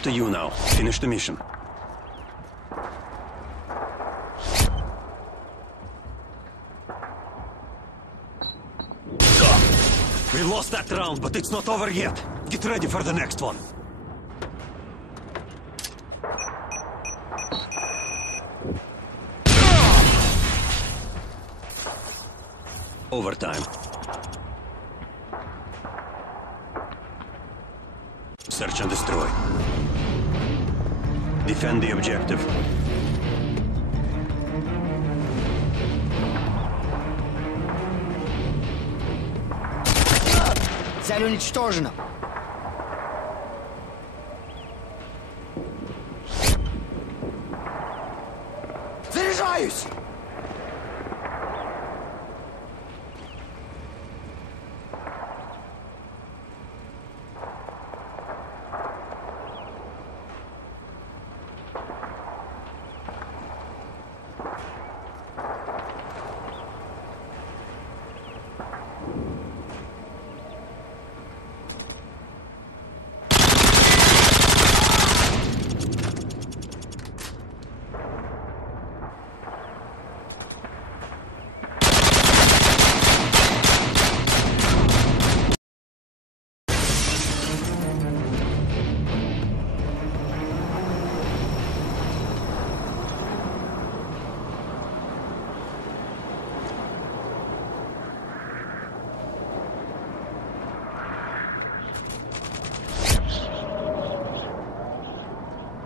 up to you now. Finish the mission. We lost that round, but it's not over yet. Get ready for the next one. Overtime. Search and destroy. Defend the objective. Цель уничтожена. Заряжаюсь!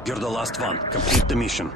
You're the last one. Complete the mission.